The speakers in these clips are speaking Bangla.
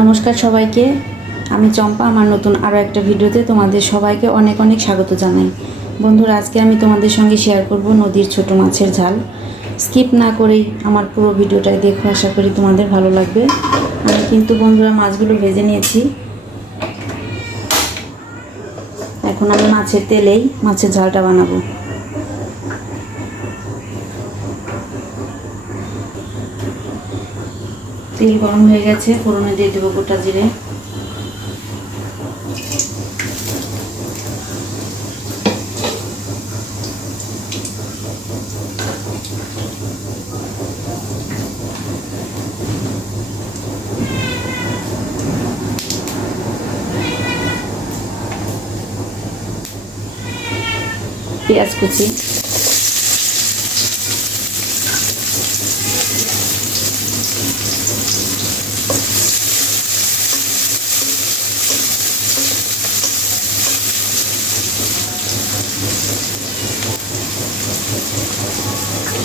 নমস্কার সবাইকে, আমি চম্পা। আমার নতুন আরও একটা ভিডিওতে তোমাদের সবাইকে অনেক অনেক স্বাগত জানাই। বন্ধুরা, আজকে আমি তোমাদের সঙ্গে শেয়ার করব নদীর ছোট মাছের ঝাল। স্কিপ না করেই আমার পুরো ভিডিওটাই দেখো, আশা করি তোমাদের ভালো লাগবে। আমি কিন্তু বন্ধুরা মাছগুলো ভেজে নিয়েছি। এখন আমি মাছের তেলেই মাছের ঝালটা বানাবো। তেল গরম হয়ে গেছে, ফোড়নে দিয়ে দেবো গোটা জিরে, পেঁয়াজ কুচি,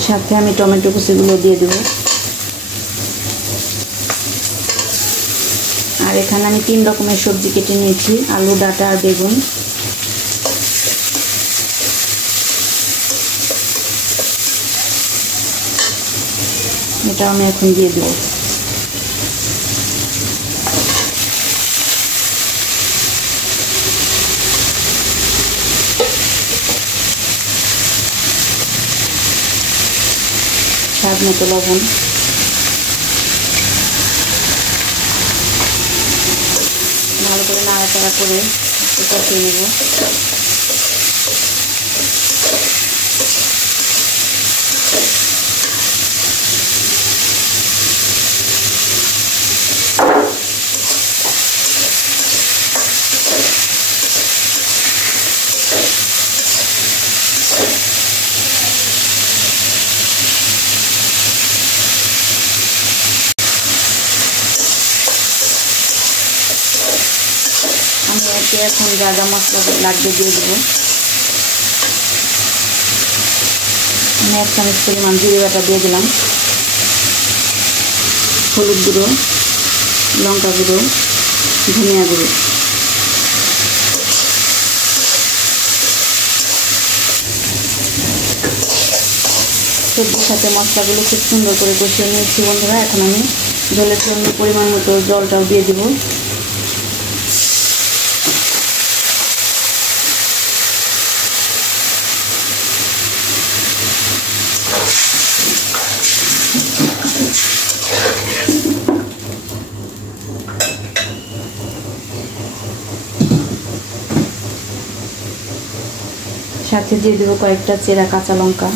সাথে আমি টমেটো কুচিগুলো দিয়ে দেব। আর এখানে আমি 3 রকমের সবজি কেটে নিয়েছি, আলু, ডাঁটা আর বেগুন। এটা আমি এখন দিয়ে দেব। স্বাদ মতো লবণ, ভালো করে নাড়াচাড়া করে কষিয়ে নেব। আমি এতে এখন যা যা মশলা লাগবে দিয়ে দেবো। আমি 1 চামচ পরিমাণ জিরে বাটা দিয়ে দিলাম, হলুদ গুঁড়ো, লঙ্কা গুঁড়ো, ধনিয়া গুঁড়ো। সবজির সাথে মশলাগুলো খুব সুন্দর করে কষিয়ে নিয়েছি বন্ধুরা। এখন আমি ঝোলের জন্য পরিমাণ মতো জলটাও দিয়ে দেবো। সাথে দিয়ে দেবো কয়েকটা চেরা কাঁচা লঙ্কা।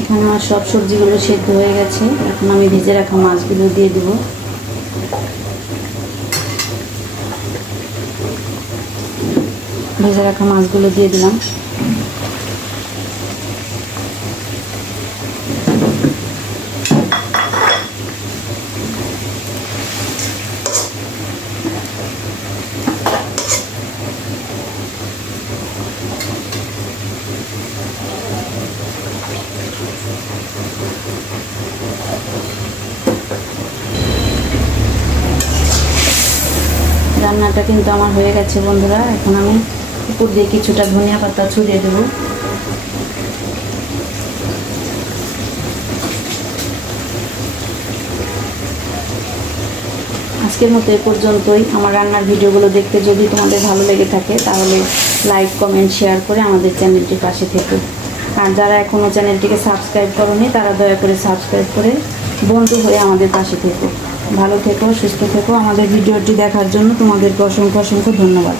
এখানে আমার সব সবজিগুলো সেদ্ধ হয়ে গেছে। এখন আমি ভেজে রাখা মাছগুলো দিয়ে দেবো। ভেজে রাখা মাছগুলো দিয়ে দিলাম। রান্নাটা কিন্তু আমার হয়ে গেছে বন্ধুরা। এখন আমি উপর দিয়ে কিছুটা ধনিয়া পাতা ছড়িয়ে দেব। আজকের মতো এ পর্যন্তই। আমার রান্নার ভিডিওগুলো দেখতে যদি তোমাদের ভালো লেগে থাকে তাহলে লাইক, কমেন্ট, শেয়ার করে আমাদের চ্যানেলটির পাশে থেকো। আর যারা এখনও চ্যানেলটিকে সাবস্ক্রাইব করোনি তারা দয়া করে সাবস্ক্রাইব করে বন্ধু হয়ে আমাদের পাশে থেকো। ভালো থেকো, সুস্থ থেকো। আমাদের ভিডিওটি দেখার জন্য তোমাদেরকে অসংখ্য অসংখ্য ধন্যবাদ।